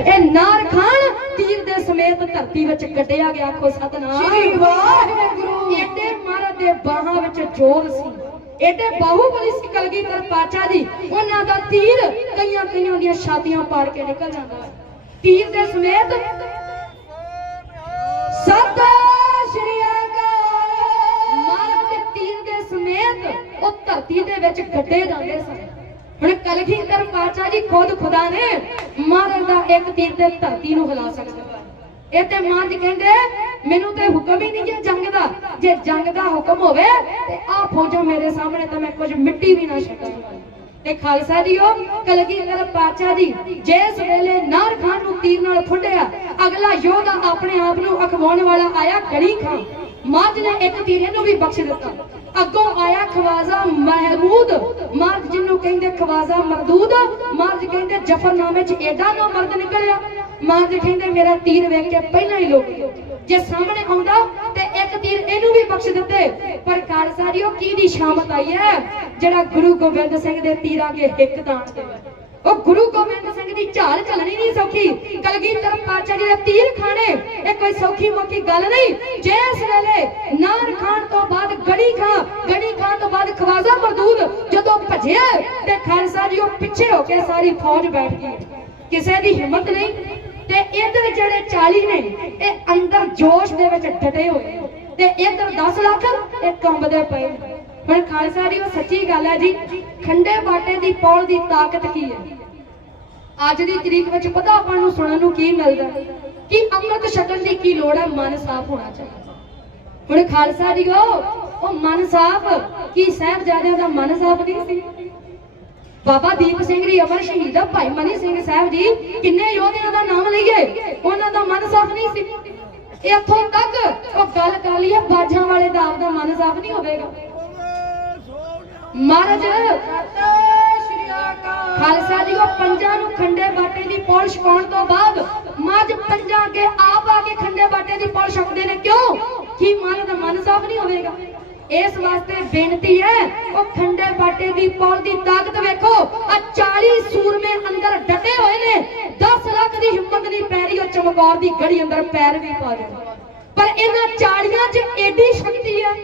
ਇਹ ਨਾਰ ਖਾਨ ਤੀਰ ਦੇ ਸਮੇਤ ਧਰਤੀ ਵਿੱਚ ਕੱਢਿਆ ਗਿਆ ਆਖੋ ਸਤਨਾਮ। ਸ਼੍ਰੀ ਵਾਹਿਗੁਰੂ। ਏਡੇ ਮਹਾਰਾਜ ਦੇ ਬਾਹਾਂ ਵਿੱਚ ਜੋਰ ਸੀ। ਏਡੇ ਬਾਹੂਬਲੀ ਸੀ ਕਲਗੀਧਰ ਪਾਚਾ ਜੀ। ਉਹਨਾਂ ਦਾ ਤੀਰ ਕਈਆਂ ਕਈਆਂ ਦੀਆਂ ਛਾਤੀਆਂ ਪਾੜ ਕੇ ਨਿਕਲ ਜਾਂਦਾ ਹੈ। ਤੀਰ ਦੇ ਸਮੇਤ ਸਤਿ ਸ਼੍ਰੀ ਅਕਾਲ। ਮਹਾਰਾਜ ਦੇ ਤੀਰ ਦੇ ਸਮੇਤ ਉਹ ਧਰਤੀ ਦੇ ਵਿੱਚ ਗੱਡੇ ਜਾਂਦੇ ਸਨ। ਹੁਣ ਕਲਗੀਧਰ ਪਾਚਾ ਜੀ ਖੁਦ ਖੁਦਾ ਨੇ ਮਹਾਰਾਜ ਦਾ ਇੱਕ ਤੀਰ ਤੇ ਧਰਤੀ ਨੂੰ ਹਿਲਾ ਸਕਦਾ। ਇਹ ਤੇ ਮਾਂ ਜੀ ਕਹਿੰਦੇ, ਮੈਨੂੰ ਤੇ ਹੁਕਮ ਹੀ ਨਹੀਂ ਜੇ ਜੰਗ ਦਾ। ਜੇ ਜੰਗ ਦਾ ਹੁਕਮ ਹੋਵੇ ਤੇ ਆ ਫੌਜਾਂ ਮੇਰੇ ਸਾਹਮਣੇ ਤਾਂ ਮੈਂ ਕੁਝ ਮਿੱਟੀ ਵੀ ਨਾ ਛੱਡਾਂ। ਤੇ ਖਾਲਸਾ ਜੀਓ ਕਲਗੀਧਰ ਪਾਤਸ਼ਾਹ ਜੀ ਜਿਸ ਵੇਲੇ ਨਾਰ ਖਾਨ ਨੂੰ ਤੀਰ ਨਾਲ ਫੁੱਟਿਆ, ਅਗਲਾ ਯੋਧਾ ਆਪਣੇ ਆਪ ਨੂੰ ਅਖਵਾਉਣ ਵਾਲਾ ਆਇਆ ਗੜੀ ਖਾਨ ਮਾਝ ਨੇ ਇੱਕ ਤੀਰ ਇਹਨੂੰ ਵੀ ਬਖਸ਼ ਦਿੱਤਾ। ਅੱਗੋਂ ਆਇਆ ਖਵਾਜ਼ਾ ਮਹਿਮੂਦ। ਮਾਝ ਜਿਹਨੂੰ ਕਹਿੰਦੇ ਖਵਾਜ਼ਾ ਮਰਦੂਦ ਮਾਝ ਕਹਿੰਦੇ ਜਫਰਨਾਮੇ ਚ ਏਡਾ ਨਾ ਮਰਦ ਨਿਕਲਿਆ। ਮਾਂ ਕਹਿੰਦੇ, ਮੇਰਾ ਤੀਰ ਵੇਖ ਕੇ ਪਹਿਲਾਂ ਹੀ ਲੋਕ ਜੇ ਸਾਹਮਣੇ ਆਉਂਦਾ ਤੇ ਇੱਕ ਤੀਰ ਇਹਨੂੰ ਵੀ ਬਖਸ਼ ਦਿੱਤੇ। ਪਰ ਖਾਲਸਾ ਉਹ ਕੀ ਦੀ ਸ਼ਾਮਤ ਆਈ ਹੈ? ਜਿਹੜਾ ਗੁਰੂ ਗੋਬਿੰਦ ਸਿੰਘ ਦੇ ਤੀਰਾਂ ਕੇ ਹਿੱਕ ਦਾਣ ਦੇਵੇ। ਉਹ ਗੁਰੂ ਗੋਬਿੰਦ ਸਿੰਘ ਦੀ ਝਾਲ ਚੱਲਣੀ ਨਹੀਂ ਸੌਖੀ। ਕਲਗੀਧਰ ਪਾਤਸ਼ਾਹ ਜੀ ਦੇ ਤੀਰ ਖਾਣੇ। ਕੋਈ ਸੌਖੀ ਮੌਖੀ ਗੱਲ ਨਹੀਂ। ਜਿਸ ਵੇਲੇ ਨਾਰ ਖਾਨ ਤੋਂ ਬਾਅਦ ਗੜੀ ਖਾਂ ਗੜੀ ਖਾਂ ਤੋਂ ਬਾਅਦ ਖਵਾਜ਼ਾ ਮਰਦੂਦ ਜਦੋਂ ਭਜਿਆ ਤੇ ਖਾਲਸਾ ਜੀ ਉਹ ਪਿੱਛੇ ਹੋ ਕੇ ਸਾਰੀ ਫੌਜ ਬੈਠ ਗਈ। ਕਿਸੇ ਦੀ ਹਿੰਮਤ ਨਹੀਂ ਤੇ ਇਧਰ ਜਿਹੜੇ 40 ਨੇ, ਇਹ ਅੰਦਰ ਜੋਸ਼ ਦੇ ਵਿੱਚ ਡਟੇ ਹੋਏ ਤੇ ਇਧਰ 10 ਲੱਖ ਇਹ ਕੰਬਦੇ ਪਏ ਹੁਣ ਖਾਲਸਾ ਜੀ, ਉਹ ਸੱਚੀ ਗੱਲ ਹੈ ਜੀ, ਖੰਡੇ ਬਾਟੇ ਦੀ ਪੌਲ ਦੀ ਤਾਕਤ ਕੀ ਹੈ? ਅੱਜ ਦੀ ਤਰੀਕ ਵਿੱਚ ਪਤਾ ਆਪਾਂ ਨੂੰ ਸੁਣਨ ਨੂੰ ਕੀ ਮਿਲਦਾ? ਕਿ ਅੰਮ੍ਰਿਤ ਛਕਣ ਦੀ ਕੀ ਲੋੜ ਹੈ? ਮਨ ਸਾਫ਼ ਹੋਣਾ ਚਾਹੀਦਾ। ਹੁਣ ਖਾਲਸਾ ਜੀ ਉਹ ਮਨ ਸਾਫ਼, ਕੀ ਸਾਹਿਬਜ਼ਾਦਿਆਂ ਦਾ ਮਨ ਸਾਫ਼ ਨਹੀਂ ਸੀ? ਬਾਬਾ ਦੀਪ ਸਿੰਘ ਜੀ ਅਮਰ ਸ਼ਹੀਦ ਭਾਈ ਮਨੀ ਸਿੰਘ ਸਾਹਿਬ ਜੀ, ਕਿੰਨੇ ਯੋਧਿਆਂ ਦਾ ਨਾਮ ਲਈਏ? ਉਹਨਾਂ ਦਾ ਮਨ ਸਾਫ਼ ਨਹੀਂ ਸੀ। ਇੱਥੋਂ ਤੱਕ ਉਹ ਗੱਲ ਕਰ ਲਈ ਹੈ ਬਾਜਾਂ ਵਾਲੇ ਦਾ ਆਪਦਾ ਮਨ ਸਾਫ਼ ਨਹੀਂ ਹੋਵੇਗਾ। ਮਹਾਰਾਜ ਖਾਲਸਾ ਜੀ ਉਹ ਪੰਜਾਂ ਨੂੰ ਖੰਡੇ ਬਾਟੇ ਦੀ ਪੌਲ ਛਕਾਉਣ ਤੋਂ ਬਾਅਦ ਮੱਝ ਪੰਜਾਂ ਕੇ ਆਪ ਆ ਕੇ ਖੰਡੇ ਬਾਟੇ ਦੀ ਪੌਲ ਛਕਦੇ ਨੇ ਕਿਉਂ? ਕੀ ਮਨ ਦਾ ਮਨ ਸਾਫ਼ ਨਹੀਂ ਹੋਵੇਗਾ? ਇਸ ਵਾਸਤੇ ਬੇਨਤੀ ਹੈ, ਉਹ ਖੰਡੇ ਬਾਟੇ ਦੀ ਪੌਲ ਦੀ ਤਾਕਤ ਵੇਖੋ। ਆ 40 ਸੂਰਮੇ ਅੰਦਰ ਡਟੇ ਹੋਏ ਨੇ। 10 ਲੱਖ ਦੀ ਹਿੰਮਤ ਨਹੀਂ ਪੈ ਰਹੀ, ਉਹ ਚਮਕੌਰ ਦੀ ਗੜੀ ਅੰਦਰ ਪੈਰ ਵੀ ਪਾ ਦੇ ਪਰ ਇਹਨਾਂ 40 'ਚ ਏਡੀ ਸ਼ਕਤੀ ਹੈ,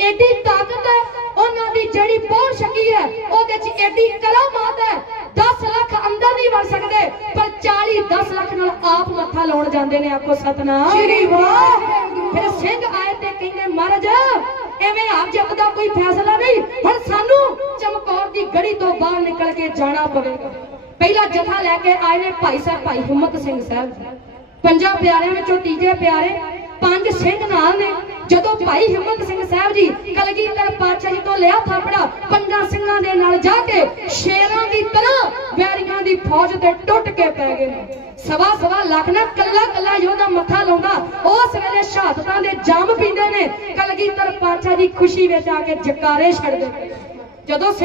ਏਡੀ ਤਾਕਤ ਹੈ ਉਹਨਾਂ ਦੀ ਜਿਹੜੀ ਪੌਲ ਛਕੀ ਹੈ ਉਹਦੇ 'ਚ ਏਡੀ ਕਰਾਮਾਤ ਹੈ 10 ਲੱਖ ਅੰਦਰ ਨਹੀਂ ਵੜ ਸਕਦੇ ਪਰ 40 10 ਲੱਖ ਨਾਲ ਆਪ ਮੱਥਾ ਲਾਉਣ ਜਾਂਦੇ ਨੇ ਆਖੋ ਸਤਨਾਮ। ਸ਼੍ਰੀ ਵਾਹਿਗੁਰੂ। ਫਿਰ ਸਿੰਘ ਆਏ ਤੇ ਕਹਿੰਦੇ ਮਹਾਰਾਜ ਐਵੇਂ ਆਪ ਜਪ ਦਾ ਕੋਈ ਫੈਸਲਾ ਨਹੀਂ ਹੁਣ ਸਾਨੂੰ ਚਮਕੌਰ ਦੀ ਗੜੀ ਤੋਂ ਬਾਹਰ ਨਿਕਲ ਕੇ ਜਾਣਾ ਪਵੇਗਾ। ਪਹਿਲਾ ਜਥਾ ਲੈ ਕੇ ਆਏ ਨੇ ਭਾਈ ਸਾਹਿਬ ਭਾਈ ਹਿੰਮਤ ਸਿੰਘ ਸਾਹਿਬ। ਪੰਜਾਂ ਪਿਆਰਿਆਂ ਵਿੱਚੋਂ ਤੀਜੇ ਪਿਆਰੇ ਪੰਜ ਸਿੰਘ ਨਾਲ ਨੇ। ਜਦੋਂ ਭਾਈ ਹਿੰਮਤ ਸਿੰਘ ਸਾਹਿਬ ਜੀ ਕਲਗੀਧਰ ਪਾਤਸ਼ਾਹ ਜੀ ਤੋਂ ਲਿਆ ਥਾਪੜਾ ਪੰਜਾਂ ਸਿੰਘਾਂ ਦੇ ਨਾਲ ਜਾ ਕੇ ਸ਼ੇਰਾਂ ਦੀ ਤਰ੍ਹਾਂ ਵੈਰੀਆਂ ਦੀ ਫੌਜ ਤੇ ਟੁੱਟ ਕੇ ਪੈ ਗਏ ਨੇ। ਸਵਾ ਸਵਾ ਲੱਖ ਨਾ ਕੱਲਾ ਕੱਲਾ ਯੋਧਾ ਮੱਥਾ ਲਾਉਂਦਾ ਉਸ ਵੇਲੇ ਸ਼ਹਾਦਤਾਂ ਦੇ ਜਾਮ ਪੀਂਦੇ ਨੇ। ਕਲਗੀਧਰ ਪਾਤਸ਼ਾਹ ਦੀ ਖੁਸ਼ੀ ਵਿੱਚ ਆ ਕੇ ਜਕਾਰੇ ਛੱਡਦੇ ਜਦੋਂ